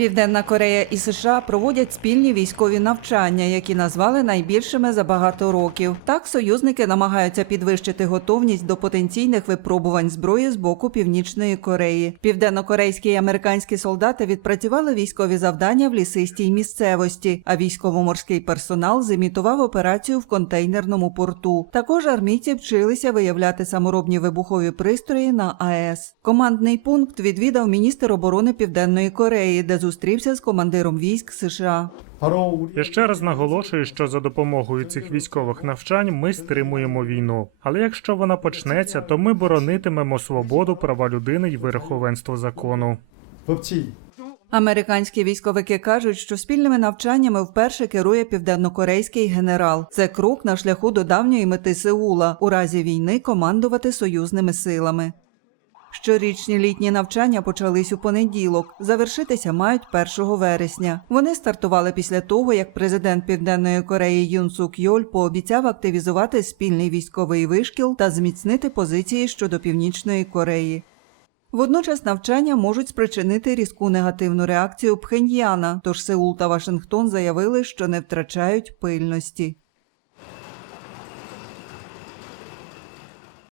Південна Корея і США проводять спільні військові навчання, які назвали найбільшими за багато років. Так союзники намагаються підвищити готовність до потенційних випробувань зброї з боку Північної Кореї. Південнокорейські і американські солдати відпрацювали військові завдання в лісистій місцевості, а військово-морський персонал зімітував операцію в контейнерному порту. Також армійці вчилися виявляти саморобні вибухові пристрої на АЕС. Командний пункт відвідав міністр оборони Південної Кореї, де зустрівся з командиром військ США. Я ще раз наголошую, що за допомогою цих військових навчань ми стримуємо війну. Але якщо вона почнеться, то ми боронитимемо свободу, права людини і верховенство закону. Американські військовики кажуть, що спільними навчаннями вперше керує південнокорейський генерал. Це крок на шляху до давньої мети Сеула у разі війни командувати союзними силами. Щорічні літні навчання почались у понеділок. Завершитися мають 1 вересня. Вони стартували після того, як президент Південної Кореї Юн Сук Йоль пообіцяв активізувати спільний військовий вишкіл та зміцнити позиції щодо Північної Кореї. Водночас навчання можуть спричинити різку негативну реакцію Пхеньяна, тож Сеул та Вашингтон заявили, що не втрачають пильності.